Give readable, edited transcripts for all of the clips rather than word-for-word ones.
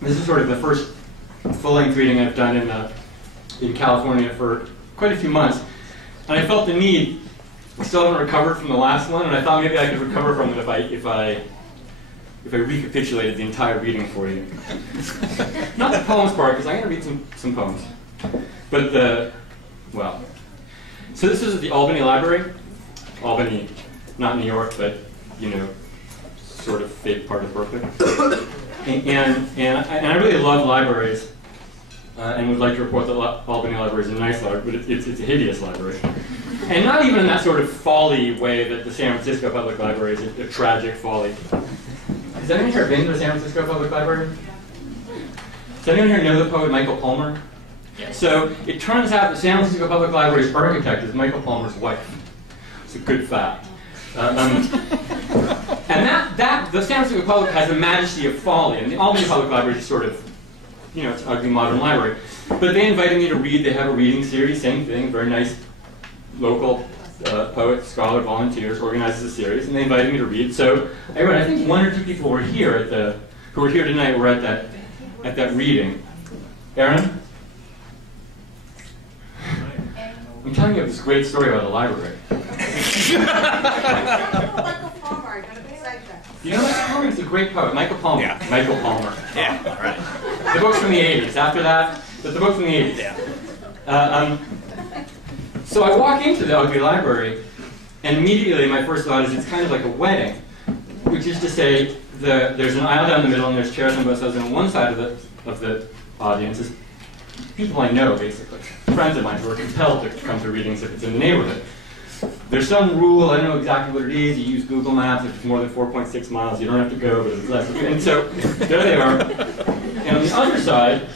This is sort of the first full-length reading I've done in California for quite a few months. And I felt the need. I still haven't recovered from the last one, and I thought maybe I could recover from it if I recapitulated the entire reading for you. Not the poems part, because I'm going to read some poems. But well. So this is at the Albany Library. Albany, not New York, but, you know, sort of fake part of Berkeley. And I really love libraries, and would like to report that Albany Library is a nice library, but it's a hideous library. And not even in that sort of folly way that the San Francisco Public Library is a tragic folly. Has anyone here been to the San Francisco Public Library? Does anyone here know the poet Michael Palmer? Yes. So it turns out the San Francisco Public Library's architect is Michael Palmer's wife. It's a good fact. And the San Francisco Public has a majesty of folly, and the Albany Public Library is sort of, you know, it's an ugly modern library. But they invited me to read. They have a reading series, same thing, very nice local poet, scholar, volunteers, organizes a series, and they invited me to read. So I read. I think one or two people were here who were here tonight were at that reading. Aaron? I'm telling you this great story about the library. You know Michael Palmer? He's a great poet. Michael Palmer. Yeah. Michael Palmer. Yeah, right. The book's from the 80s. After that, but the book's from the 80s. Yeah. So I walk into the ugly library, and immediately my first thought is it's kind of like a wedding, which is to say there's an aisle down the middle, and there's chairs on both sides, and on one side of the audience is people I know, basically. Friends of mine who are compelled to come to readings if it's in the neighborhood. There's some rule, I don't know exactly what it is, you use Google Maps, if it's more than 4.6 miles, you don't have to go, but it's less. And so, there they are. And on the other side,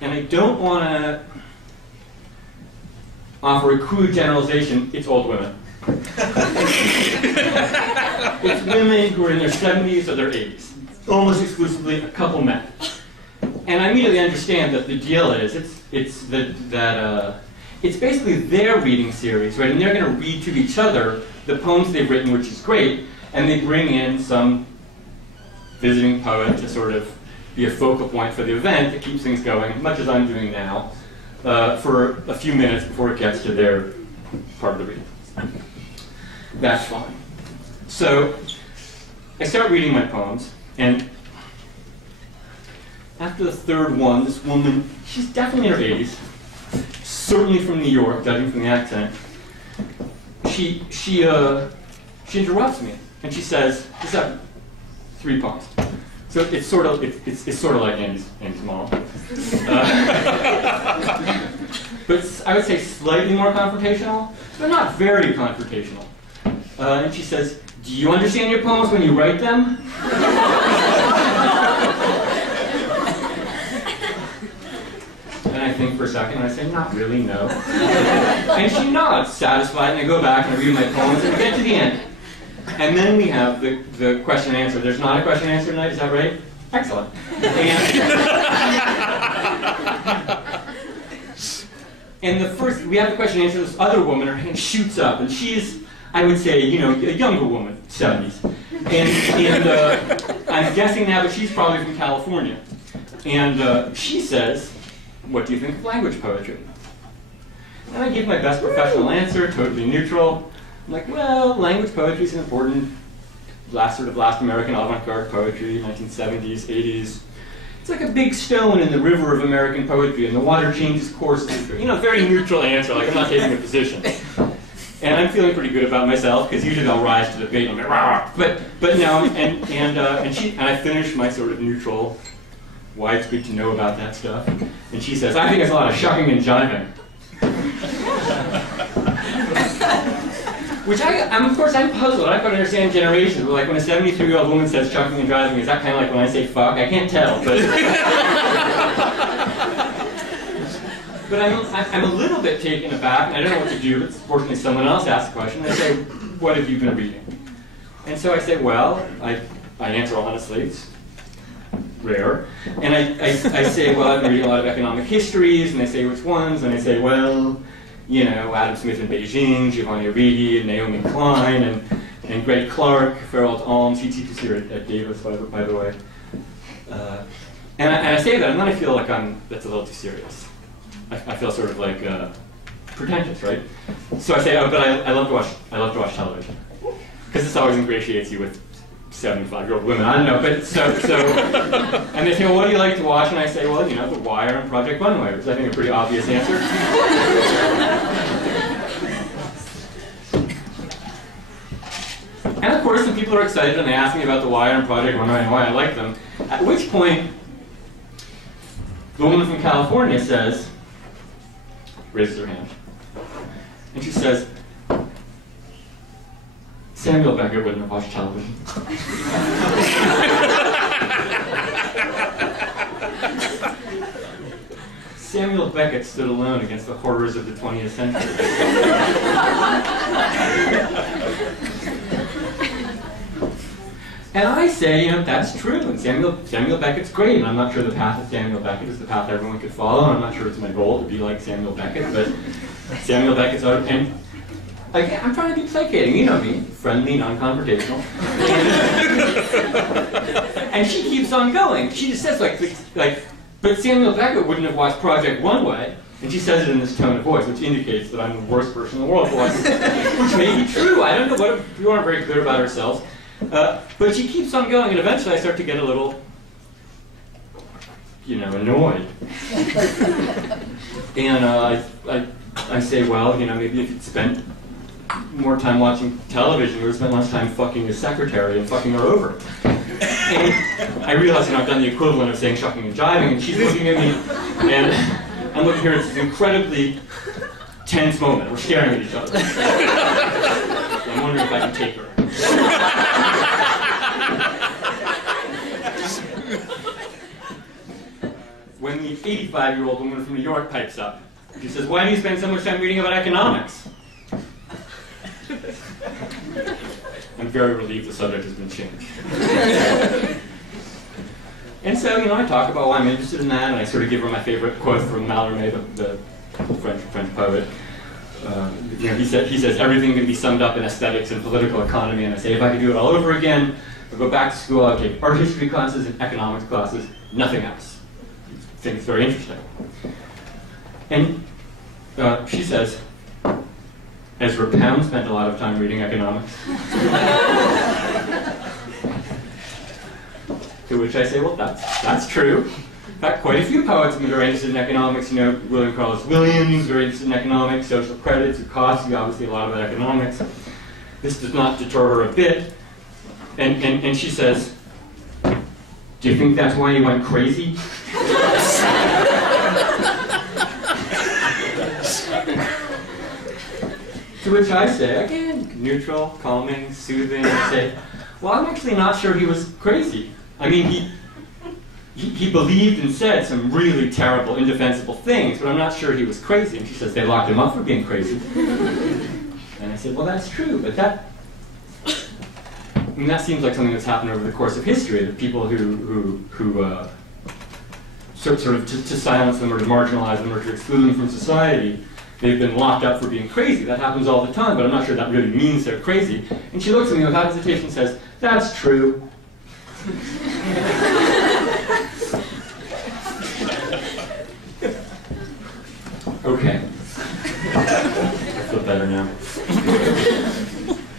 and I don't want to offer a crude generalization, it's old women. It's women who are in their 70s or their 80s. Almost exclusively a couple men. And I immediately understand that the deal is, it's basically their reading series, right? And they're going to read to each other the poems they've written, which is great, and they bring in some visiting poet to sort of be a focal point for the event that keeps things going, much as I'm doing now, for a few minutes before it gets to their part of the reading. That's fine. So I start reading my poems, and after the third one, this woman, she's definitely in her 80s, certainly from New York, judging from the accent, she interrupts me, and she says, "Just have 3 poems." So it's sort of like Andy's mom, but I would say slightly more confrontational, but not very confrontational. And she says, "Do you understand your poems when you write them?" And I think for a second, and I say, "Not really, no." And she nods, satisfied, and I go back and I read my poems, and we get to the end. And then we have the question and answer. There's not a question and answer tonight, is that right? Excellent. And we have the question and answer. This other woman, her hand shoots up, and she's, I would say, you know, a younger woman, 70s. And I'm guessing now that she's probably from California. And she says, "What do you think of language poetry?" And I give my best professional answer, totally neutral. I'm like, well, language poetry is an important last American avant-garde poetry, 1970s, 80s. It's like a big stone in the river of American poetry, and the water changes course. You know, very neutral answer, like I'm not taking a position. And I'm feeling pretty good about myself, because usually I'll rise to the bait and I'm like, rah! But no, and I finish my sort of neutral, why it's good to know about that stuff. And she says, "I think it's a lot of shucking and jiving." Which of course I'm puzzled. I don't understand generations, but like when a 73-year-old woman says shucking and jiving, is that kind of like when I say fuck? I can't tell, but but I'm a little bit taken aback, and I don't know what to do. But fortunately, someone else asked the question. They say, "What have you been reading?" And so I say, "Well," I answer honestly. It's rare. And I say, "Well, I've been reading a lot of economic histories," and they say, "Which ones?" And I say, "Well, you know, Adam Smith in Beijing, Giovanni Arrighi, and Naomi Klein, and Greg Clark, Farrell Alms, he's here at Davis, by the way. And I say that, and then I feel like that's a little too serious. I feel sort of like pretentious, right? So I say, oh, but I love to watch television, because this always ingratiates you with 75-year-old women. I don't know, but so and they say, well, what do you like to watch? And I say, well, you know, The Wire and Project Runway, which I think is a pretty obvious answer. And of course, some people are excited and they ask me about The Wire and Project Runway and why I like them. At which point, the woman from California says, raises her hand, and she says, Samuel Beckett wouldn't have watched television. Samuel Beckett stood alone against the horrors of the 20th century. And I say, you know, that's true, and Samuel Beckett's great, and I'm not sure the path of Samuel Beckett is the path everyone could follow, and I'm not sure it's my goal to be like Samuel Beckett, but Samuel Beckett's out, and again, I'm trying to be placating, you know me, friendly, non-confrontational. And she keeps on going. She just says, but Samuel Beckett wouldn't have watched Project Runway, and she says it in this tone of voice, which indicates that I'm the worst person in the world for watching, which may be true. I don't know, what if we aren't very clear about ourselves. But she keeps on going, and eventually I start to get a little, you know, annoyed. And I say, well, you know, maybe if you'd spent more time watching television, you would have spent less time fucking his secretary and fucking her over. And I realize, you know, I've done the equivalent of saying shucking and jiving, and she's looking at me, and I'm looking here at this incredibly tense moment. We're staring at each other. I'm wondering if I can take her. When the 85-year-old woman from New York pipes up, she says, why do you spend so much time reading about economics? I'm very relieved the subject has been changed. And so, you know, I talk about why I'm interested in that, and I sort of give her my favorite quote from Mallarmé, the French poet. You know, he says, everything can be summed up in aesthetics and political economy, and I say, if I could do it all over again, I'd go back to school, I'd take art history classes and economics classes, nothing else. I think it's very interesting. And she says, Ezra Pound spent a lot of time reading economics. To which I say, well, that's true. In fact, quite a few poets are very interested in economics. You know, William Carlos Williams, very interested in economics, social credits, or costs. You obviously a lot about economics. This does not deter her a bit. And she says, do you think that's why you went crazy? To which I say, again, neutral, calming, soothing, I say, well, I'm actually not sure he was crazy. I mean, he believed and said some really terrible, indefensible things, but I'm not sure he was crazy. And she says, they locked him up for being crazy. And I said, well, that's true, but that seems like something that's happened over the course of history, that people who sort of to silence them or to marginalize them or to exclude them from society, they've been locked up for being crazy. That happens all the time, but I'm not sure that really means they're crazy. And she looks at me without hesitation and says, that's true. Okay. I feel better now.